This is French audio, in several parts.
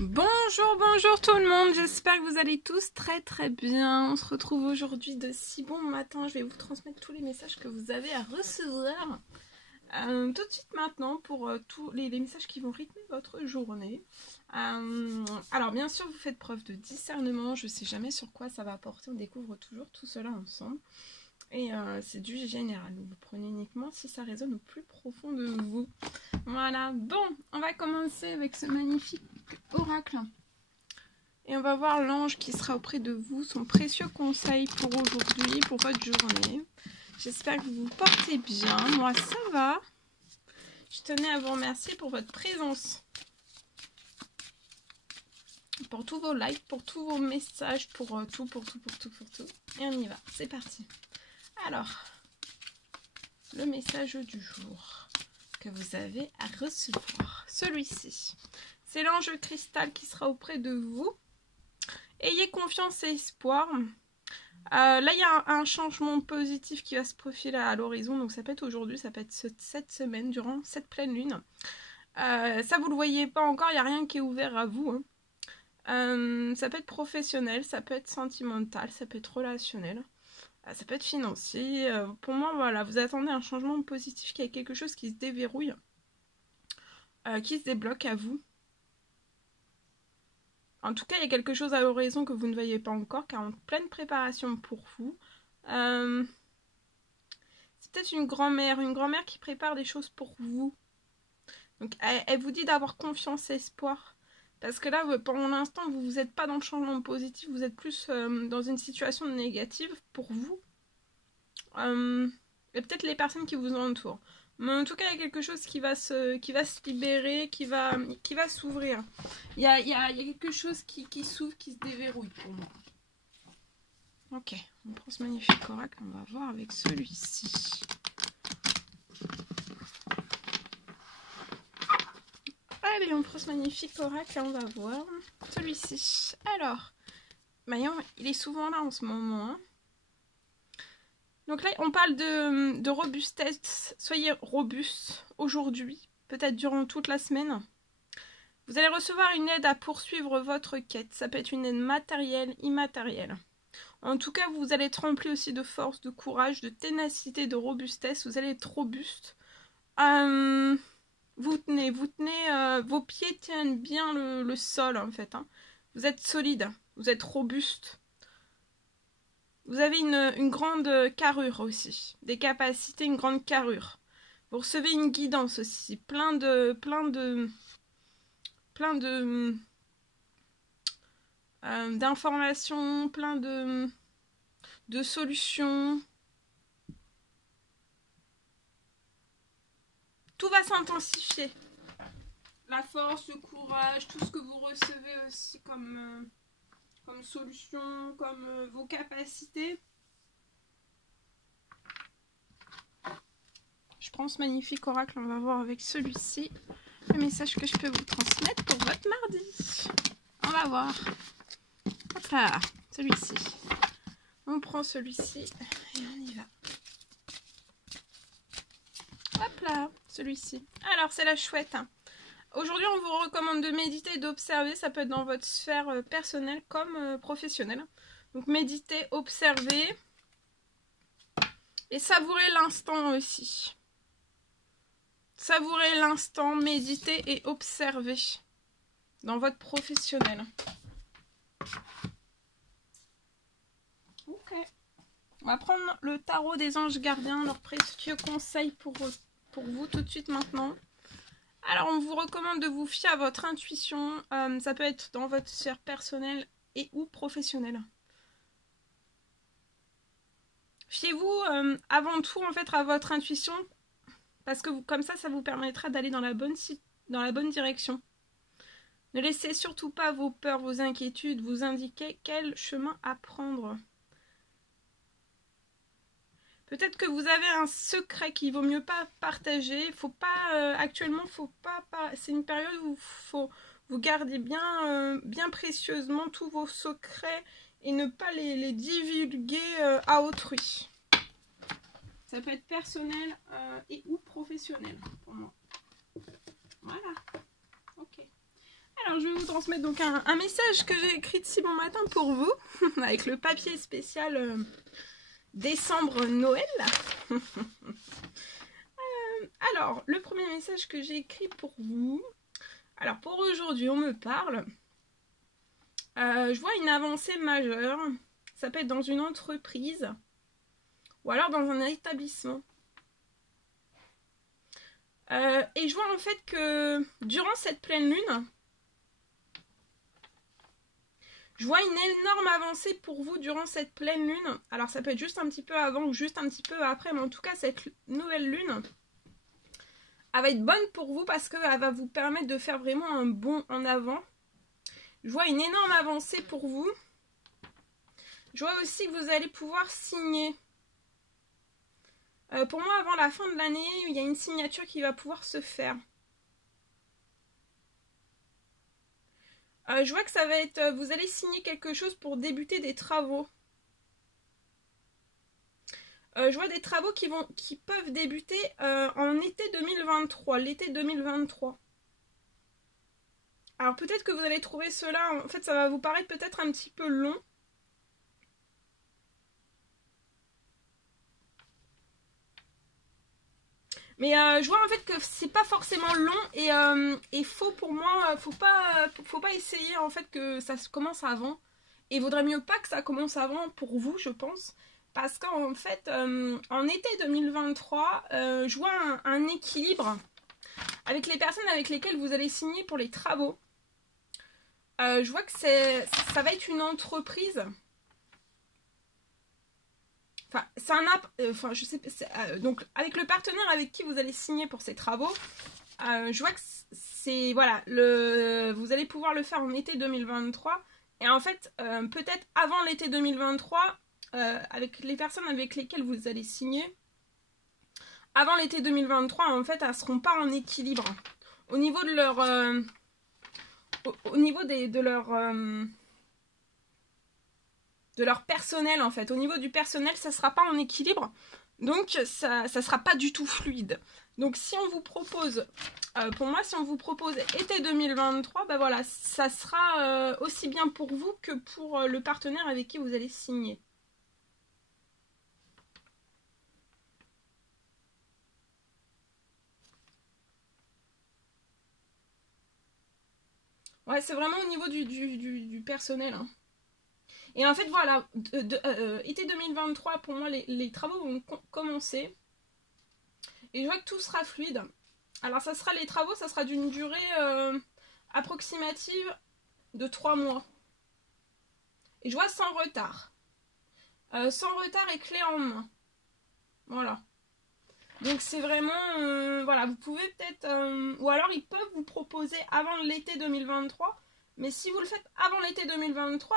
Bonjour tout le monde, j'espère que vous allez tous très bien. On se retrouve aujourd'hui de si bon matin. Je vais vous transmettre tous les messages que vous avez à recevoir tout de suite maintenant pour tous les messages qui vont rythmer votre journée. Alors bien sûr, vous faites preuve de discernement, je ne sais jamais sur quoi ça va porter, on découvre toujours tout cela ensemble. Et c'est du général, vous prenez uniquement si ça résonne au plus profond de vous. Voilà, bon, on va commencer avec ce magnifique oracle. Et on va voir l'ange qui sera auprès de vous, son précieux conseil pour aujourd'hui, pour votre journée. J'espère que vous vous portez bien, moi ça va. Je tenais à vous remercier pour votre présence. Pour tous vos likes, pour tous vos messages, pour tout. Et on y va, c'est parti. Alors, le message du jour que vous avez à recevoir, celui-ci, c'est l'ange cristal qui sera auprès de vous. Ayez confiance et espoir. Là, il y a un changement positif qui va se profiler à l'horizon, donc ça peut être aujourd'hui, ça peut être cette semaine, durant cette pleine lune. Ça, vous le voyez pas encore, il n'y a rien qui est ouvert à vous, hein. Ça peut être professionnel, ça peut être sentimental, ça peut être relationnel. Ça peut être financier. Pour moi, voilà, vous attendez un changement positif, qu'il y a quelque chose qui se déverrouille, qui se débloque à vous. En tout cas, il y a quelque chose à l'horizon que vous ne voyez pas encore, car en pleine préparation pour vous. C'est peut-être une grand-mère qui prépare des choses pour vous. Donc, elle vous dit d'avoir confiance et espoir. Parce que là, pour l'instant, vous n'êtes pas dans le changement positif, vous êtes plus dans une situation négative pour vous. Et peut-être les personnes qui vous entourent. Mais en tout cas, il y a quelque chose qui va se libérer, qui va s'ouvrir. Il y a quelque chose qui s'ouvre, qui se déverrouille pour moi. Ok, on prend ce magnifique oracle, on va voir avec celui-ci. Allez, on prend ce magnifique oracle et on va voir celui-ci. Alors, Maillon, il est souvent là en ce moment, hein. Donc là, on parle de robustesse. Soyez robuste aujourd'hui, peut-être durant toute la semaine. Vous allez recevoir une aide à poursuivre votre quête. Ça peut être une aide matérielle, immatérielle. En tout cas, vous allez être rempli aussi de force, de courage, de ténacité, de robustesse. Vous allez être robuste. Vous tenez, vos pieds tiennent bien le sol en fait, hein. Vous êtes solide, vous êtes robuste. Vous avez une grande carrure aussi, des capacités, une grande carrure. Vous recevez une guidance aussi, plein d'informations, plein de solutions. Tout va s'intensifier. La force, le courage, tout ce que vous recevez aussi comme solution, comme vos capacités. Je prends ce magnifique oracle, on va voir avec celui-ci le message que je peux vous transmettre pour votre mardi. On va voir. Hop là, celui-ci. On prend celui-ci et on y va. Hop là, celui-ci. Alors, c'est la chouette. Aujourd'hui, on vous recommande de méditer et d'observer. Ça peut être dans votre sphère personnelle comme professionnelle. Donc, méditer, observer et savourer l'instant aussi. Savourer l'instant, méditer et observer dans votre professionnel. Ok. On va prendre le tarot des anges gardiens, leurs précieux conseils pour vous tout de suite maintenant. Alors, on vous recommande de vous fier à votre intuition. Ça peut être dans votre sphère personnelle et ou professionnelle. Fiez-vous avant tout en fait à votre intuition. Parce que comme ça vous permettra d'aller dans la bonne direction. Ne laissez surtout pas vos peurs, vos inquiétudes vous indiquer quel chemin à prendre. Peut-être que vous avez un secret qu'il vaut mieux pas partager. Faut pas actuellement, faut pas. C'est une période où faut vous garder bien précieusement tous vos secrets et ne pas les divulguer à autrui. Ça peut être personnel et ou professionnel pour moi. Voilà. Ok. Alors, je vais vous transmettre donc un message que j'ai écrit si bon matin pour vous, avec le papier spécial décembre Noël. Alors, le premier message que j'ai écrit pour vous. Alors, pour aujourd'hui, on me parle. Je vois une avancée majeure. Ça peut être dans une entreprise ou alors dans un établissement. Et je vois en fait que durant cette pleine lune, je vois une énorme avancée pour vous durant cette pleine lune. Alors ça peut être juste un petit peu avant ou juste un petit peu après, mais en tout cas cette nouvelle lune, elle va être bonne pour vous parce qu'elle va vous permettre de faire vraiment un bond en avant. Je vois une énorme avancée pour vous. Je vois aussi que vous allez pouvoir signer. Pour moi, avant la fin de l'année, il y a une signature qui va pouvoir se faire. Je vois que ça va être... vous allez signer quelque chose pour débuter des travaux. Je vois des travaux qui peuvent débuter en été 2023, l'été 2023. Alors peut-être que vous allez trouver cela... En fait, ça va vous paraître peut-être un petit peu long. Mais je vois en fait que c'est pas forcément long et faux pour moi. Faut pas essayer en fait que ça se commence avant. Et il vaudrait mieux pas que ça commence avant pour vous, je pense. Parce qu'en fait, en été 2023, je vois un équilibre avec les personnes avec lesquelles vous allez signer pour les travaux. Je vois que ça va être une entreprise. Enfin, c'est enfin, je sais, donc avec le partenaire avec qui vous allez signer pour ces travaux, je vois que c'est, voilà, vous allez pouvoir le faire en été 2023. Et en fait, peut-être avant l'été 2023, avec les personnes avec lesquelles vous allez signer, avant l'été 2023, en fait, elles ne seront pas en équilibre. Au niveau de leur... au niveau de leur personnel en fait. Au niveau du personnel, ça sera pas en équilibre. Donc ça sera pas du tout fluide. Donc si on vous propose, pour moi, si on vous propose été 2023, bah voilà, ça sera aussi bien pour vous que pour le partenaire avec qui vous allez signer. Ouais, c'est vraiment au niveau du personnel. Hein. Et en fait, voilà, été 2023, pour moi, les travaux vont commencer. Et je vois que tout sera fluide. Alors, les travaux, ça sera d'une durée approximative de 3 mois. Et je vois sans retard. Sans retard et clé en main. Voilà. Donc, c'est vraiment... voilà, vous pouvez peut-être... ou alors, ils peuvent vous proposer avant l'été 2023... Mais si vous le faites avant l'été 2023,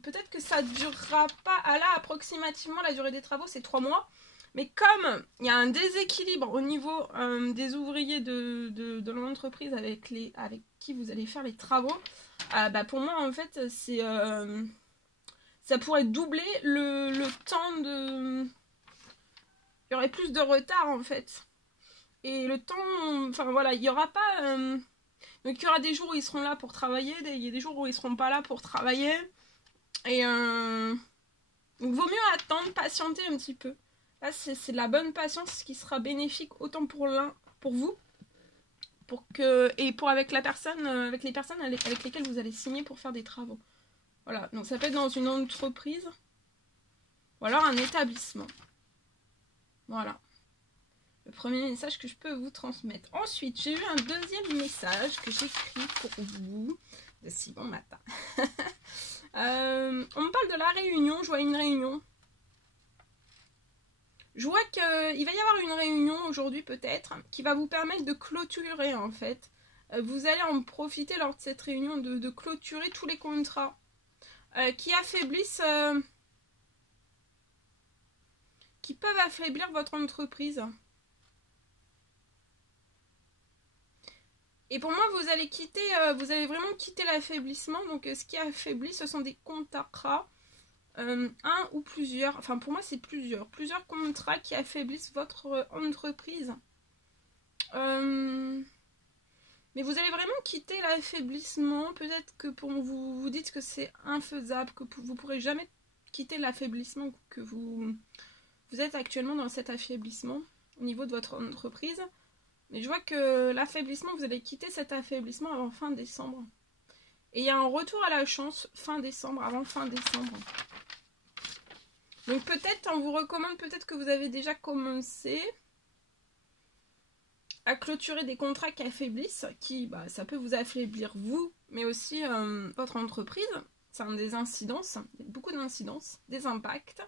peut-être que ça ne durera pas. Ah là, approximativement, la durée des travaux, c'est 3 mois. Mais comme il y a un déséquilibre au niveau des ouvriers de l'entreprise avec qui vous allez faire les travaux, bah pour moi, en fait, ça pourrait doubler le temps de... Il y aurait plus de retard, en fait. Et le temps... Enfin, voilà, il n'y aura pas... Donc il y aura des jours où ils seront là pour travailler, il y a des jours où ils seront pas là pour travailler. Et donc vaut mieux attendre, patienter un petit peu. Là c'est de la bonne patience qui sera bénéfique autant pour vous, et pour avec la personne, avec les personnes avec lesquelles vous allez signer pour faire des travaux. Voilà, donc ça peut être dans une entreprise ou alors un établissement. Voilà. Le premier message que je peux vous transmettre. Ensuite, j'ai eu un deuxième message que j'écris pour vous de si bon matin. On me parle de la réunion. Je vois une réunion. Je vois qu'il va y avoir une réunion aujourd'hui peut-être qui va vous permettre de clôturer en fait. Vous allez en profiter lors de cette réunion de clôturer tous les contrats qui affaiblissent... qui peuvent affaiblir votre entreprise. Et pour moi, vous allez vraiment quitter l'affaiblissement. Donc, ce qui affaiblit, ce sont des contrats, un ou plusieurs. Enfin, pour moi, c'est plusieurs contrats qui affaiblissent votre entreprise. Mais vous allez vraiment quitter l'affaiblissement. Peut-être que pour vous, vous dites que c'est infaisable, que vous ne pourrez jamais quitter l'affaiblissement, que vous êtes actuellement dans cet affaiblissement au niveau de votre entreprise. Mais je vois que l'affaiblissement, vous allez quitter cet affaiblissement avant fin décembre. Et il y a un retour à la chance fin décembre, avant fin décembre. Donc peut-être, on vous recommande peut-être que vous avez déjà commencé à clôturer des contrats qui affaiblissent, qui, ça peut vous affaiblir vous, mais aussi votre entreprise. C'est des incidences, beaucoup d'incidences, des impacts.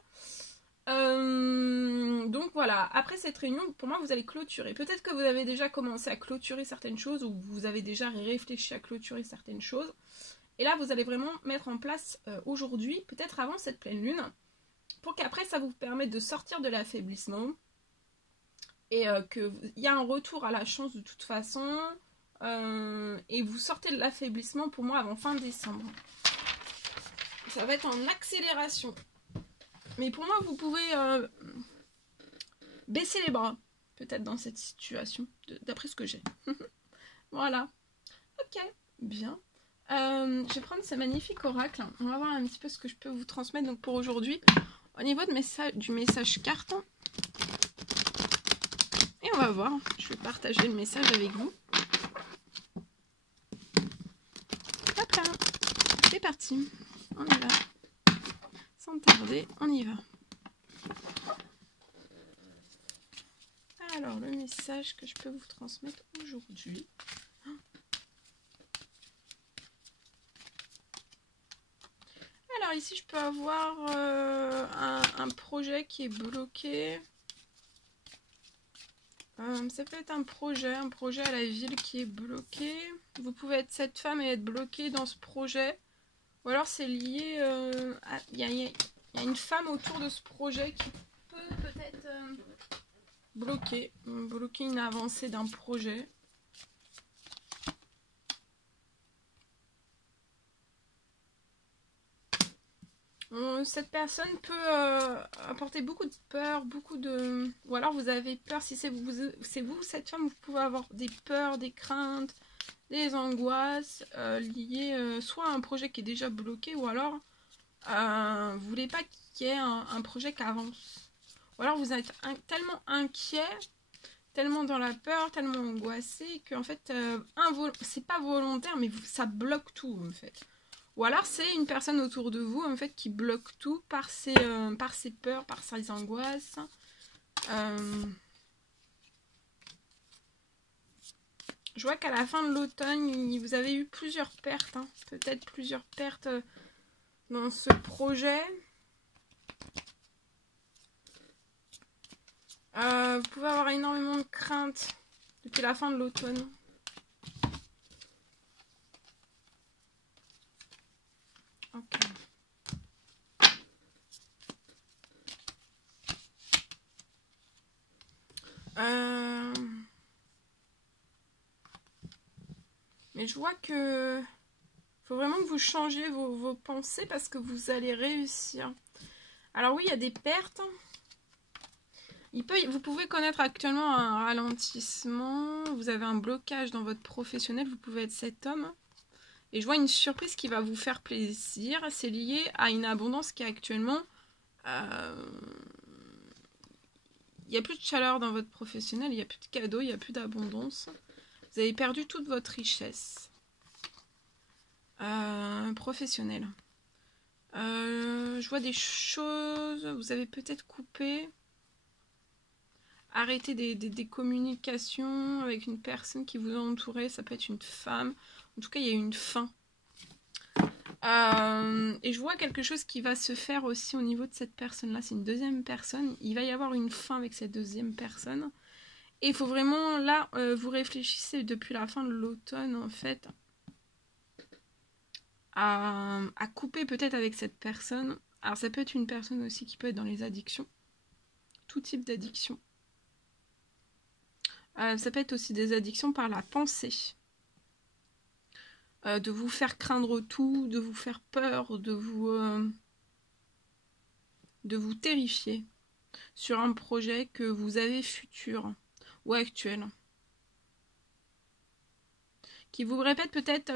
Donc voilà, après cette réunion, pour moi, vous allez clôturer. Peut-être que vous avez déjà commencé à clôturer certaines choses, ou vous avez déjà réfléchi à clôturer certaines choses. Et là, vous allez vraiment mettre en place aujourd'hui, peut-être avant cette pleine lune, pour qu'après, ça vous permette de sortir de l'affaiblissement. Et qu'il y a un retour à la chance de toute façon. Et vous sortez de l'affaiblissement pour moi avant fin décembre. Ça va être en accélération. Mais pour moi, vous pouvez baisser les bras. Peut-être dans cette situation. D'après ce que j'ai. Voilà. Ok. Bien. Je vais prendre ce magnifique oracle. On va voir un petit peu ce que je peux vous transmettre donc pour aujourd'hui. Au niveau de du message carte. Et on va voir. Je vais partager le message avec vous. Hop là. C'est parti. On y va. Sans tarder, on y va. Alors, le message que je peux vous transmettre aujourd'hui. Alors ici, je peux avoir un projet qui est bloqué. Ça peut être un projet à la ville qui est bloqué. Vous pouvez être cette femme et être bloquée dans ce projet. Ou alors c'est lié à... Il y a une femme autour de ce projet qui peut peut-être bloquer une avancée d'un projet. Cette personne peut apporter beaucoup de peur, ou alors vous avez peur, si c'est vous, cette femme, vous pouvez avoir des peurs, des craintes, des angoisses liées soit à un projet qui est déjà bloqué, ou alors vous voulez pas qu'il y ait un projet qui avance. Ou alors vous êtes tellement inquiet, tellement dans la peur, tellement angoissé, que en fait, c'est pas volontaire, mais ça bloque tout en fait. Ou alors c'est une personne autour de vous en fait qui bloque tout par ses peurs, par ses angoisses. Je vois qu'à la fin de l'automne, vous avez eu plusieurs pertes. Hein. Peut-être plusieurs pertes dans ce projet. Vous pouvez avoir énormément de craintes depuis la fin de l'automne. Ok. Mais je vois que faut vraiment que vous changiez vos pensées parce que vous allez réussir. Alors oui, il y a des pertes. Vous pouvez connaître actuellement un ralentissement. Vous avez un blocage dans votre professionnel. Vous pouvez être cet homme. Et je vois une surprise qui va vous faire plaisir. C'est lié à une abondance qui est actuellement... il n'y a plus de chaleur dans votre professionnel. Il n'y a plus de cadeaux. Il n'y a plus d'abondance. Vous avez perdu toute votre richesse. Professionnelle. Je vois des choses. Vous avez peut-être coupé. Arrêter des communications avec une personne qui vous a entouré. Ça peut être une femme. En tout cas, il y a une fin. Et je vois quelque chose qui va se faire aussi au niveau de cette personne-là. C'est une deuxième personne. Il va y avoir une fin avec cette deuxième personne. Et il faut vraiment, là, vous réfléchissez depuis la fin de l'automne, en fait, à couper peut-être avec cette personne. Alors, ça peut être une personne aussi qui peut être dans les addictions. Tout type d'addiction. Ça peut être aussi des addictions par la pensée. De vous faire craindre tout, de vous faire peur, de vous terrifier sur un projet que vous avez futur ou actuel. qui vous répète peut-être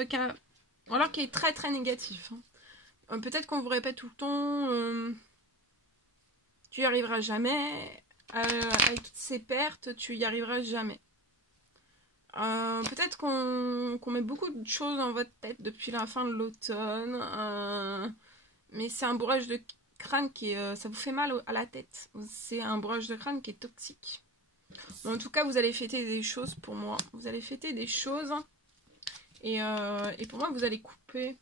alors qui est très très négatif. Hein. Peut-être qu'on vous répète tout le temps, tu y arriveras jamais, avec toutes ces pertes, tu y arriveras jamais. Peut-être qu'on met beaucoup de choses dans votre tête depuis la fin de l'automne, mais c'est un bourrage de crâne qui ça vous fait mal à la tête. C'est un bourrage de crâne qui est toxique. Bon, en tout cas, vous allez fêter des choses pour moi. Vous allez fêter des choses. Et pour moi, vous allez couper.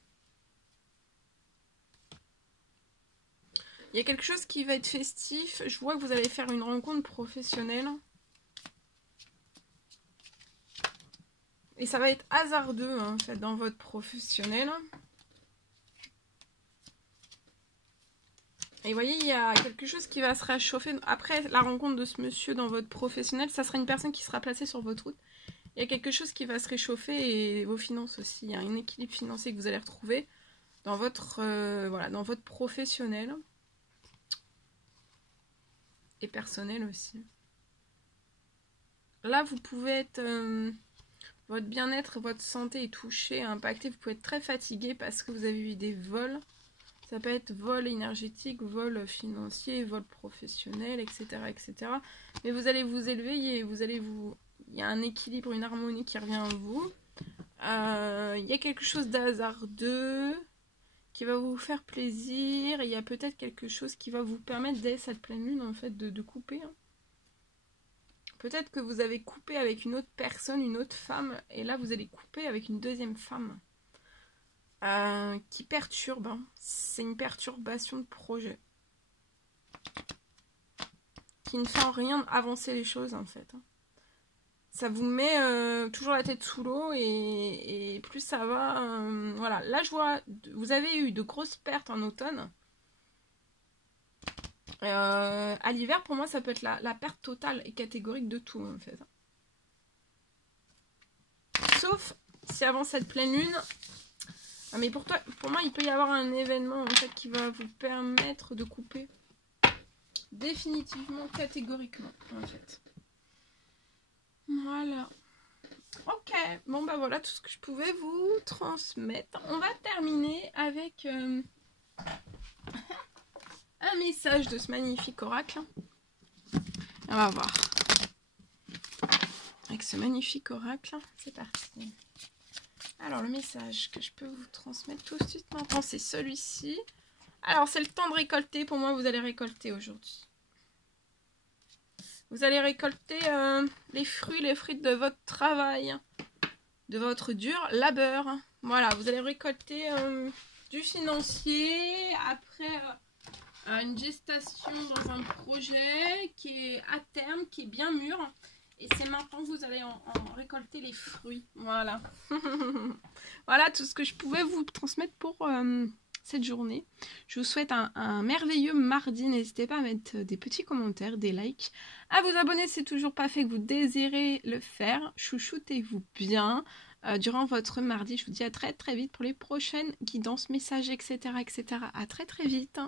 Il y a quelque chose qui va être festif. Je vois que vous allez faire une rencontre professionnelle. Et ça va être hasardeux, hein, en fait, dans votre professionnel. Et vous voyez, il y a quelque chose qui va se réchauffer. Après la rencontre de ce monsieur dans votre professionnel, ça sera une personne qui sera placée sur votre route. Il y a quelque chose qui va se réchauffer et vos finances aussi. Il y a un équilibre financier que vous allez retrouver dans votre, voilà, dans votre professionnel. Et personnel aussi. Là, vous pouvez être... votre bien-être, votre santé est touchée, impactée. Vous pouvez être très fatigué parce que vous avez eu des vols. Ça peut être vol énergétique, vol financier, vol professionnel, etc., etc. Mais vous allez vous élever et vous allez vous... Il y a un équilibre, une harmonie qui revient à vous. Il y a quelque chose d'hasardeux qui va vous faire plaisir. Il y a peut-être quelque chose qui va vous permettre, dès cette pleine lune, en fait, de couper. Hein. Peut-être que vous avez coupé avec une autre personne, une autre femme. Et là, vous allez couper avec une deuxième femme. Qui perturbe. Hein. C'est une perturbation de projet. Qui ne fait en rien avancer les choses, en fait. Hein. Ça vous met toujours la tête sous l'eau et plus ça va... voilà, là je vois, vous avez eu de grosses pertes en automne. À l'hiver, pour moi, ça peut être la perte totale et catégorique de tout, en fait. Sauf si avant cette pleine lune... mais pour moi, il peut y avoir un événement, en fait, qui va vous permettre de couper. Définitivement, catégoriquement, en fait. Voilà. Ok, bon bah voilà tout ce que je pouvais vous transmettre. On va terminer avec un message de ce magnifique oracle. On va voir. Avec ce magnifique oracle, c'est parti. Alors le message que je peux vous transmettre tout de suite maintenant, c'est celui-ci. Alors c'est le temps de récolter. Pour moi, vous allez récolter aujourd'hui. Vous allez récolter les fruits de votre travail, de votre dur labeur. Voilà, vous allez récolter du financier après une gestation dans un projet qui est à terme, qui est bien mûr. Et c'est maintenant que vous allez en récolter les fruits. Voilà. Voilà tout ce que je pouvais vous transmettre pour... cette journée. Je vous souhaite un merveilleux mardi. N'hésitez pas à mettre des petits commentaires, des likes, à vous abonner si c'est toujours pas fait, que vous désirez le faire. Chouchoutez-vous bien durant votre mardi. Je vous dis à très très vite pour les prochaines guidances, messages, etc. etc. À très très vite.